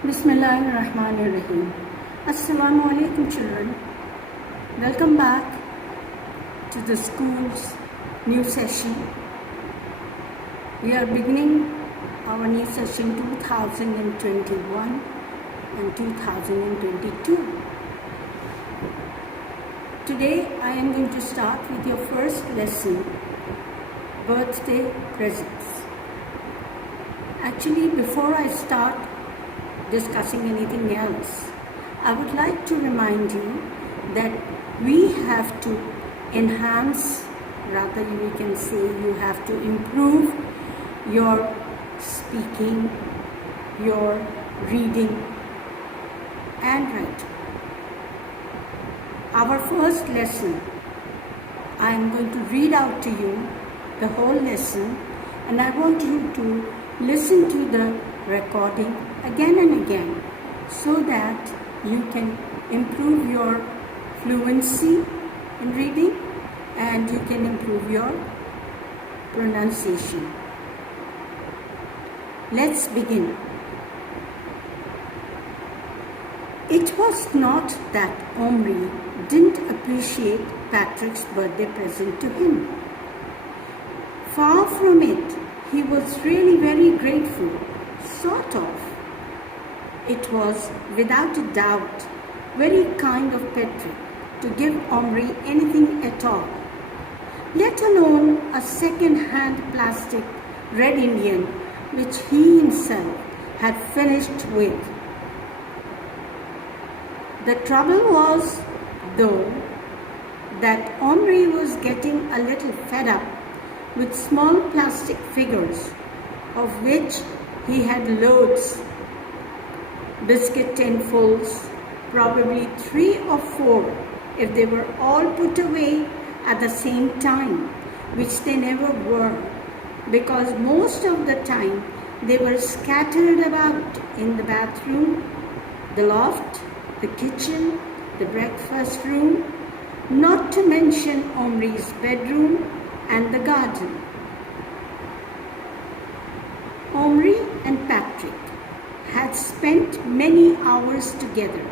Bismillahirrahmanirrahim. Assalamu alaikum children. Welcome back to the school's new session. We are beginning our new session 2021 and 2022. Today I am going to start with your first lesson, birthday presents. Actually, before I start discussing anything else, I would like to remind you that we have to enhance, rather we can say you have to improve your speaking, your reading and writing. Our first lesson, I am going to read out to you the whole lesson, and I want you to listen to the recording again and again so that you can improve your fluency in reading and you can improve your pronunciation. Let's begin. It was not that Omri didn't appreciate Patrick's birthday present to him. Far from it, he was really very grateful, sort of. It was, without a doubt, very kind of Patrick to give Omri anything at all, let alone a second-hand plastic Red Indian which he himself had finished with. The trouble was, though, that Omri was getting a little fed up with small plastic figures, of which he had loads, biscuit tinfuls, probably 3 or 4 if they were all put away at the same time, which they never were, because most of the time they were scattered about in the bathroom, the loft, the kitchen, the breakfast room, not to mention Omri's bedroom and the garden. Omri and Patrick had spent many hours together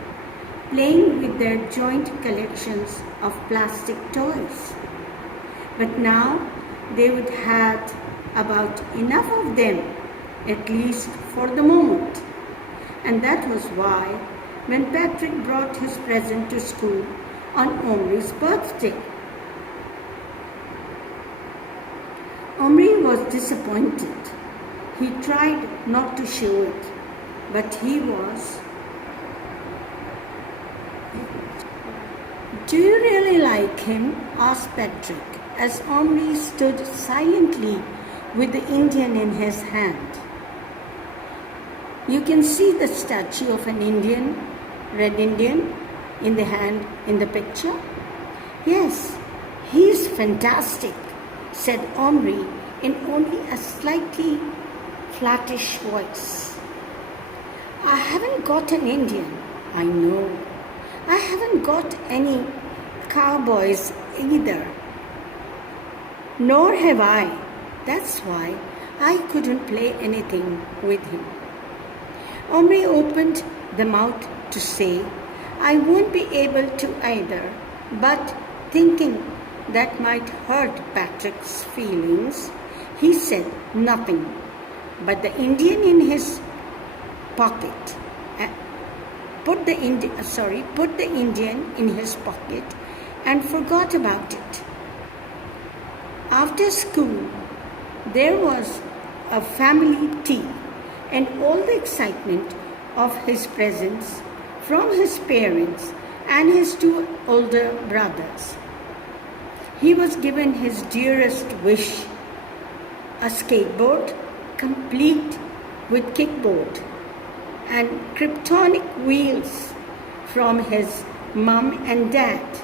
playing with their joint collections of plastic toys. But now they would have about enough of them, at least for the moment. And that was why when Patrick brought his present to school on Omri's birthday, Omri was disappointed. He tried not to show it, but he was. "Do you really like him?" asked Patrick, as Omri stood silently with the Indian in his hand. You can see the statue of an Indian, Red Indian, in the hand in the picture. "Yes, he's fantastic," said Omri in only a slightly flattish voice. "I haven't got an Indian, I know. I haven't got any cowboys either. Nor have I. That's why I couldn't play anything with him." Omri opened the mouth to say, "I won't be able to either," but thinking that might hurt Patrick's feelings, he said nothing, but the Indian in his pocket, put the Indian in his pocket and forgot about it. After school, there was a family tea, and all the excitement of his presence from his parents and his 2 older brothers. He was given his dearest wish, a skateboard complete with kickboard and Kryptonic wheels from his mom and dad,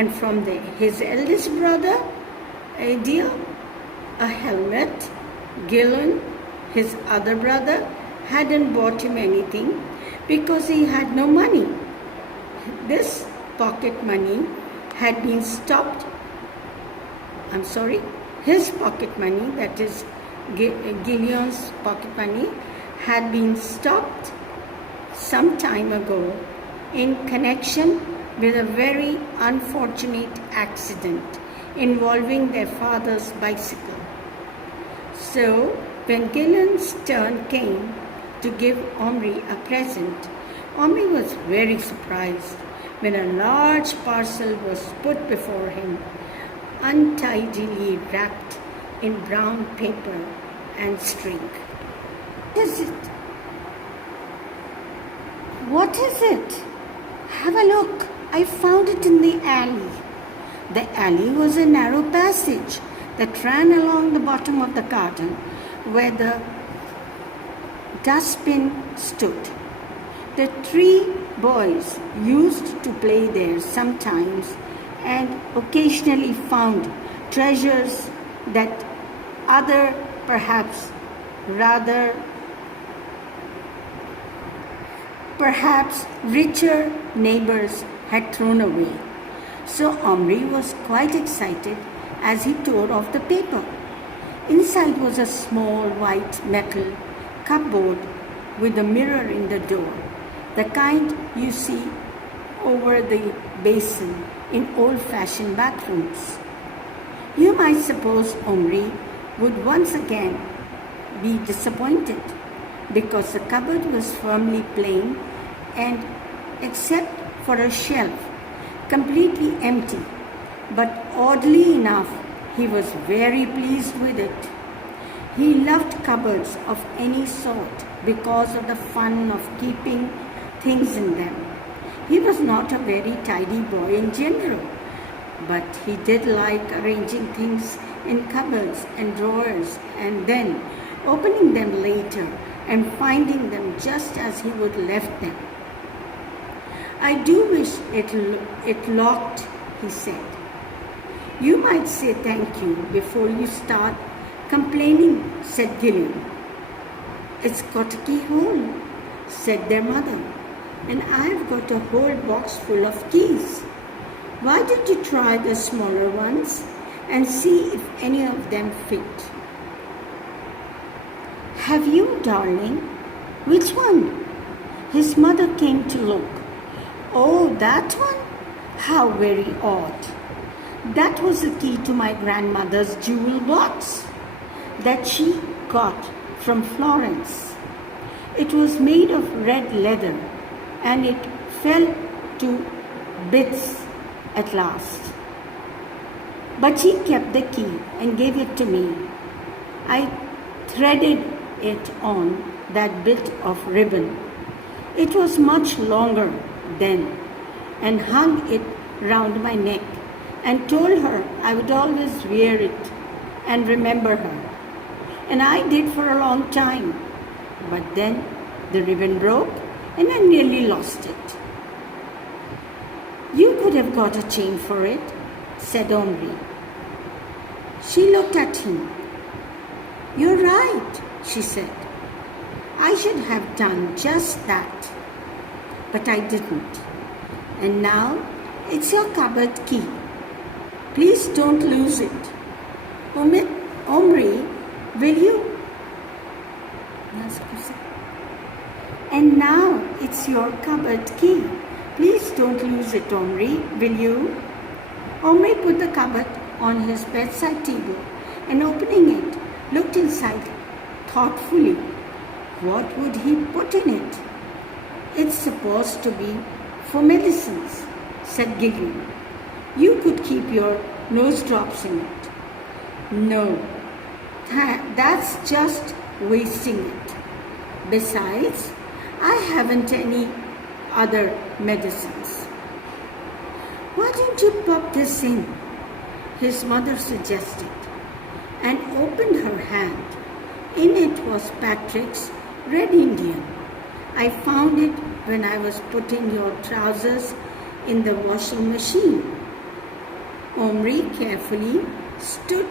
and from his eldest brother, Adil, a helmet. Gillen, his other brother, hadn't bought him anything because he had no money. This pocket money had been stopped. His pocket money, that is Gillian's pocket money, had been stopped some time ago in connection with a very unfortunate accident involving their father's bicycle. So, when Gillen's turn came to give Omri a present, Omri was very surprised when a large parcel was put before him, untidily wrapped in brown paper and string. What is it? What is it? Have a look. I found it in the alley. The alley was a narrow passage that ran along the bottom of the garden where the dustbin stood. The three boys used to play there sometimes and occasionally found treasures that other, perhaps richer neighbors had thrown away. So Omri was quite excited as he tore off the paper. Inside was a small white metal cupboard with a mirror in the door, the kind you see over the basin in old-fashioned bathrooms. You might suppose Omri would once again be disappointed because the cupboard was firmly plain and, except for a shelf, completely empty. But oddly enough, he was very pleased with it. He loved cupboards of any sort because of the fun of keeping things in them. He was not a very tidy boy in general, but he did like arranging things in cupboards and drawers and then opening them later and finding them just as he would left them. I do wish it locked, he said. You might say thank you before you start complaining, said Gillen. It's got a keyhole, said their mother, and I've got a whole box full of keys. Why don't you try the smaller ones and see if any of them fit? Have you, darling? Which one? His mother came to look. Oh, that one? How very odd. That was the key to my grandmother's jewel box that she got from Florence. It was made of red leather and it fell to bits at last. But she kept the key and gave it to me. I threaded it on that bit of ribbon. It was much longer then and hung it round my neck and told her I would always wear it and remember her. And I did for a long time. But then the ribbon broke and I nearly lost it. You could have got a chain for it, said Omri. She looked at him. You're right, she said. I should have done just that. But I didn't. And now it's your cupboard key. Please don't lose it. Omri, will you? And now it's your cupboard key. Please don't lose it, Omri, will you? Omri put the cupboard on his bedside table and opening it, looked inside thoughtfully. What would he put in it? It's supposed to be for medicines, said Gillen. You could keep your nose drops in it. No, that's just wasting it. Besides, I haven't any other medicines. Why don't you pop this in? His mother suggested, and opened her hand. In it was Patrick's Red Indian. I found it when I was putting your trousers in the washing machine. Omri carefully stood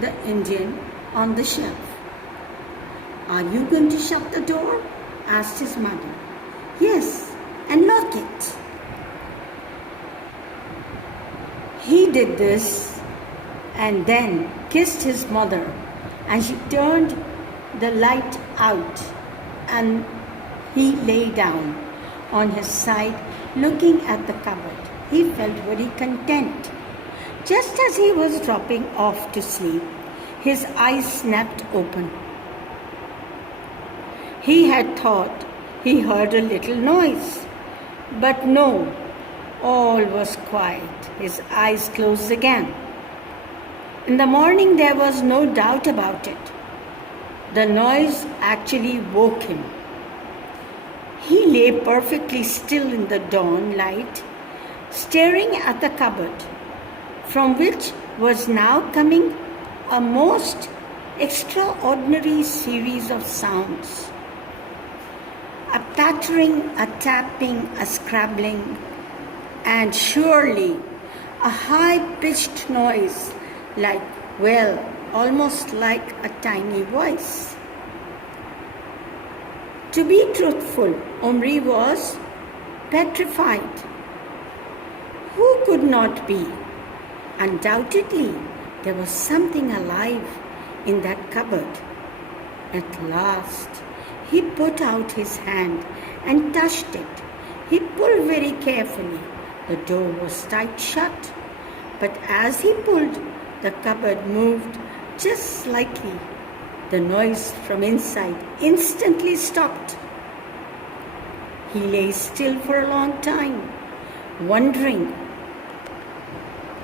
the Indian on the shelf. Are you going to shut the door? Asked his mother. Yes, and lock it. He did this and then kissed his mother, and she turned the light out and He lay down on his side, looking at the cupboard. He felt very content. Just as he was dropping off to sleep, his eyes snapped open. He had thought he heard a little noise, but no, all was quiet. His eyes closed again. In the morning, there was no doubt about it. The noise actually woke him. He lay perfectly still in the dawn light, staring at the cupboard, from which was now coming a most extraordinary series of sounds. A pattering, a tapping, a scrabbling, and surely a high-pitched noise like, well, almost like a tiny voice. To be truthful, Omri was petrified. Who could not be? Undoubtedly, there was something alive in that cupboard. At last, he put out his hand and touched it. He pulled very carefully. The door was tight shut, but as he pulled, the cupboard moved just slightly. The noise from inside instantly stopped. He lay still for a long time, wondering,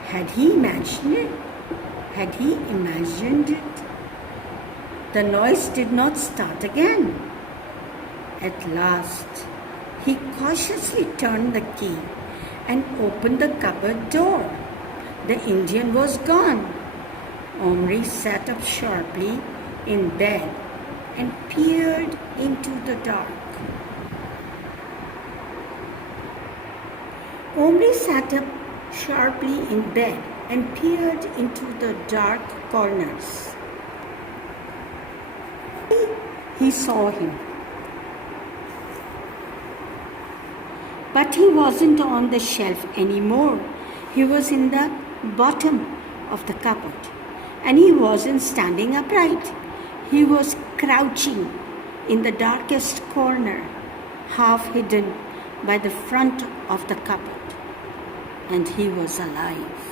had he imagined it? Had he imagined it? The noise did not start again. At last, he cautiously turned the key and opened the cupboard door. The Indian was gone. Omri sat up sharply in bed and peered into the dark. Omri sat up sharply in bed and peered into the dark corners. He saw him. But he wasn't on the shelf anymore. He was in the bottom of the cupboard. And he wasn't standing upright. He was crouching in the darkest corner, half hidden by the front of the cupboard. And he was alive.